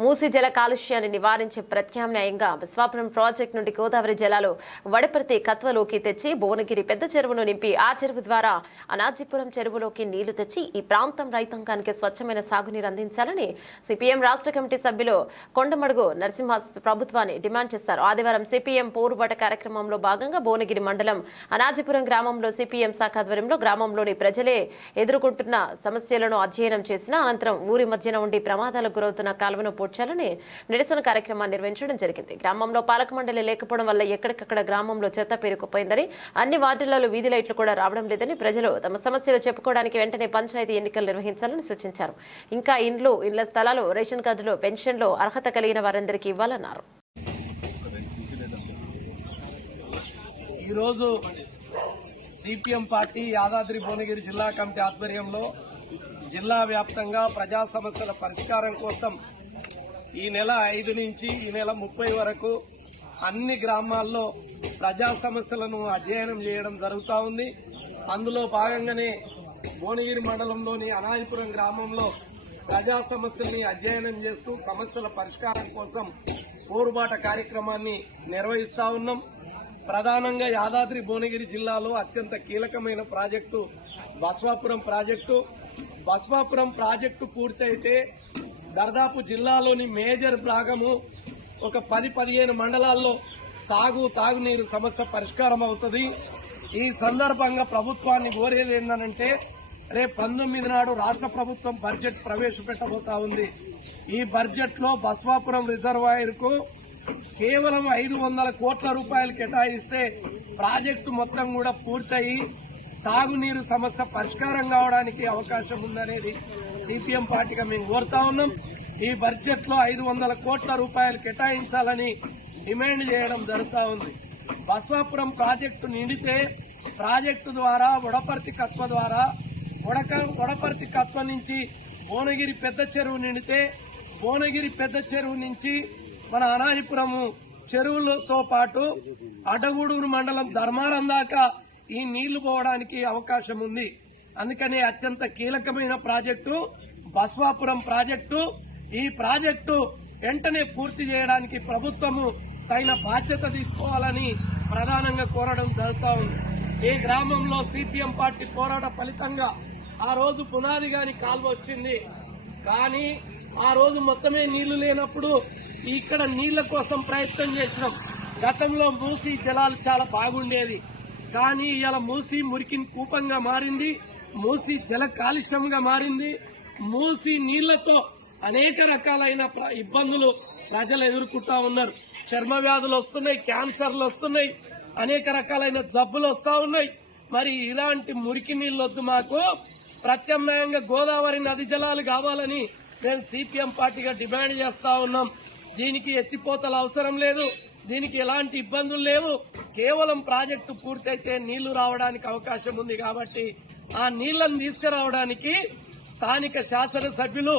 మూసీ జల కాలుష్యాన్ని నివారించే ప్రత్యామ్నాయంగా స్వాపురం ప్రాజెక్టు నుండి గోదావరి జలాలు వడపర్తి కత్వలోకి తెచ్చి భువనగిరి పెద్ద చెరువును నింపి ఆ చెరువు ద్వారా అనాజీపురం చెరువులోకి నీళ్ళు తెచ్చి ఈ ప్రాంతం రైతాంగానికి స్వచ్ఛమైన సాగునీరు అందించాలని సిపిఎం రాష్ట్ర కమిటీ సభ్యులు కొండమడుగు నరసింహ ప్రభుత్వాన్ని డిమాండ్ చేశారు. ఆదివారం సిపిఎం పోరుబాట కార్యక్రమంలో భాగంగా భువనగిరి మండలం అనాజీపురం గ్రామంలో సిపిఎం శాఖ ఆధ్వర్యంలో గ్రామంలోని ప్రజలే ఎదుర్కొంటున్న సమస్యలను అధ్యయనం చేసిన అనంతరం ఊరి మధ్యన ఉండి ప్రమాదాలకు గురవుతున్న కాలువను పూడ్చాలని నిరసన కార్యక్రమాన్ని నిర్వహించడం జరిగింది. గ్రామంలో పాలక మండలి లేకపోవడం వల్ల ఎక్కడికక్కడ గ్రామంలో చెత్త పేరుకుపోయిందని అన్ని వార్డులలో వీధి లైట్లు కూడా రావడం లేదని ప్రజలు తమ సమస్యలు చెప్పుకోవడానికి వెంటనే పంచాయతీ ఎన్నికలు నిర్వహించాలని సూచించారు. ఇంకా ఇండ్లు ఇళ్ళ స్థలాలు రేషన్ కార్డులు పెన్షన్లు అర్హత కలిగిన వారందరికీ ఇవ్వాలన్నారు. ఈరోజు సిపిఎం పార్టీ యాదాద్రి భువనగిరి జిల్లా కమిటీ ఆధ్వర్యంలో జిల్లా వ్యాప్తంగా ప్రజా సమస్యల పరిష్కారం కోసం ఈ నెల ఐదు నుంచి ఈ నెల ముప్పై వరకు అన్ని గ్రామాల్లో ప్రజా సమస్యలను అధ్యయనం చేయడం జరుగుతూ ఉంది. అందులో భాగంగానే భువనగిరి మండలంలోని అనాయపురం గ్రామంలో ప్రజా సమస్యల్ని అధ్యయనం చేస్తూ సమస్యల పరిష్కారం కోసం పోరుబాట కార్యక్రమాన్ని నిర్వహిస్తా ఉన్నాం. ప్రధానంగా యాదాద్రి భువనగిరి జిల్లాలో అత్యంత కీలకమైన project Baswapuram project. Baswapuram project పూర్తయితే దాదాపు జిల్లాలోని మేజర్ భాగము ఒక పది పదిహేను మండలాల్లో సాగు తాగునీరు సమస్య పరిష్కారం అవుతుంది. ఈ సందర్భంగా ప్రభుత్వాన్ని కోరేది ఏంటంటే రేపు పంతొమ్మిది నాడు రాష్ట్ర ప్రభుత్వం బడ్జెట్ ప్రవేశపెట్టబోతా ఉంది. ఈ బడ్జెట్లో బస్వాపురం రిజర్వాయర్కు కేవలం ఐదు వందల కోట్ల రూపాయలు కేటాయిస్తే ప్రాజెక్టు మొత్తం కూడా పూర్తయి సాగునీరు సమస్య పరిష్కారం కావడానికి అవకాశం ఉందనేది సిపిఎం పార్టీగా మేము కోరుతా ఉన్నాం. ఈ బడ్జెట్లో ఐదు వందల కోట్ల రూపాయలు కేటాయించాలని డిమాండ్ చేయడం జరుగుతూ ఉంది. బస్వాపురం ప్రాజెక్టు నిండితే ప్రాజెక్టు ద్వారా వడపర్తి కత్వ ద్వారా వడక వడపర్తి కత్వ నుంచి భువనగిరి పెద్ద చెరువు నిండితే భువనగిరి పెద్ద చెరువు నుంచి మన అనాయిపురము చెరువులతో పాటు అడ్డగూడూరు మండలం ధర్మారం దాకా ఈ నీళ్ళు పోవడానికి అవకాశం ఉంది. అందుకనే అత్యంత కీలకమైన ప్రాజెక్టు బస్వాపురం ప్రాజెక్టు. ఈ ప్రాజెక్టు వెంటనే పూర్తి చేయడానికి ప్రభుత్వము తగిన బాధ్యత తీసుకోవాలని ప్రధానంగా కోరడం జరుగుతూ ఉంది. ఈ గ్రామంలో సిపిఎం పార్టీ పోరాట ఫలితంగా ఆ రోజు పునాది గాని కాల్వ వచ్చింది. కానీ ఆ రోజు మొత్తమే నీళ్ళు లేనప్పుడు ఇక్కడ నీళ్ళ కోసం ప్రయత్నం చేసినాం. గతంలో మూసి జలాలు చాలా బాగుండేది. కానీ ఇలా మూసి మురికిని కూపంగా మారింది మూసి జల కాలుష్యంగా మారింది మూసి నీళ్ళతో అనేక రకాలైన ప్ర- ఇబ్బందులు ప్రజలు ఎదుర్కొంటా ఉన్నారు. చర్మ వ్యాధులు వస్తున్నాయి క్యాన్సర్లు వస్తున్నాయి అనేక రకాలైన జబ్బులు వస్తూ ఉన్నాయి. మరి ఇలాంటి మురికి నీళ్ళొద్దు మాకు. ప్రత్యామ్నాయంగా గోదావరి నది జలాలు కావాలని మేము సిపిఎం పార్టీగా డిమాండ్ చేస్తా ఉన్నాం. దీనికి ఎత్తిపోతలు అవసరం లేదు దీనికి ఎలాంటి ఇబ్బందులు లేవు. కేవలం ప్రాజెక్టు పూర్తయితే నీళ్ళు రావడానికి అవకాశం ఉంది కాబట్టి ఆ నీళ్ళను తీసుకురావడానికి స్థానిక శాసనసభ్యులు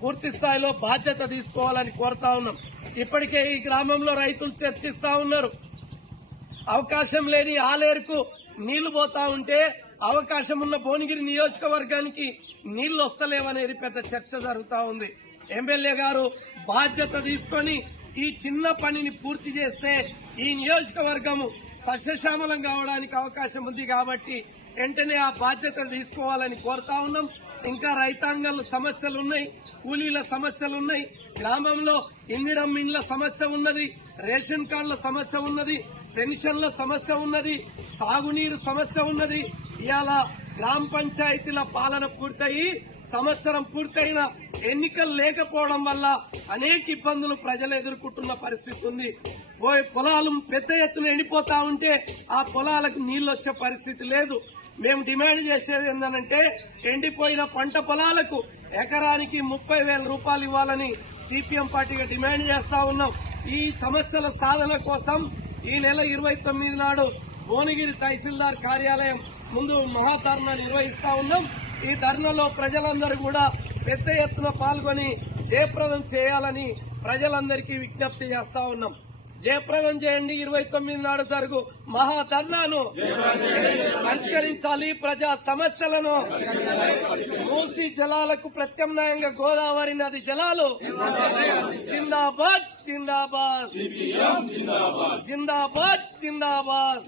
పూర్తి స్థాయిలో బాధ్యత తీసుకోవాలని కోరుతా ఉన్నాం. ఇప్పటికే ఈ గ్రామంలో రైతులు చర్చిస్తా ఉన్నారు. అవకాశం లేని ఆలేరుకు నీళ్ళు పోతా ఉంటే అవకాశం ఉన్న భువనగిరి నియోజకవర్గానికి నీళ్ళు వస్తలేవనేది పెద్ద చర్చ జరుగుతా ఉంది. ఎమ్మెల్యే గారు బాధ్యత తీసుకొని ఈ చిన్న పనిని పూర్తి చేస్తే ఈ నియోజకవర్గము సస్యశ్యామలం కావడానికి అవకాశం ఉంది కాబట్టి వెంటనే ఆ బాధ్యత తీసుకోవాలని కోరుతా ఉన్నాం. ఇంకా రైతాంగంలో సమస్యలు ఉన్నాయి కూలీల సమస్యలు ఉన్నాయి గ్రామంలో ఇందిరం ఇండ్ల సమస్య ఉన్నది రేషన్ కార్డుల సమస్య ఉన్నది పెన్షన్ల సమస్య ఉన్నది సాగునీరు సమస్య ఉన్నది. ఇలా గ్రామ పంచాయతీల పాలన పూర్తయి సంవత్సరం పూర్తయిన ఎన్నికలు లేకపోవడం వల్ల అనేక ఇబ్బందులు ప్రజలు ఎదుర్కొంటున్న పరిస్థితి ఉంది. పోయి పొలాలు పెద్ద ఎత్తున ఎండిపోతా ఉంటే ఆ పొలాలకు నీళ్ళు వచ్చే పరిస్థితి లేదు. మేము డిమాండ్ చేసేది ఏంటంటే ఎండిపోయిన పంట పొలాలకు ఎకరానికి ముప్పై వేల రూపాయలు ఇవ్వాలని సిపిఎం పార్టీగా డిమాండ్ చేస్తా ఉన్నాం. ఈ సమస్యల సాధన కోసం ఈ నెల ఇరవై తొమ్మిది నాడు భువనగిరి తహసీల్దార్ కార్యాలయం ముందు మహాధర్నా నిర్వహిస్తా ఉన్నాం. ఈ ధర్నాలో ప్రజలందరూ కూడా పెద్ద ఎత్తున పాల్గొని జయప్రదం చేయాలని ప్రజలందరికీ విజ్ఞప్తి చేస్తా ఉన్నాం. జయప్రదం చేయండి. ఇరవై తొమ్మిది నాడు జరుగు మహాధర్నాను. పరిష్కరించాలి ప్రజా సమస్యలను. మూసి జలాలకు ప్రత్యామ్నాయంగా గోదావరి నది జలాలు. జిందాబాద్ జిందాబాద్. జిందాబాద్ జిందాబాద్.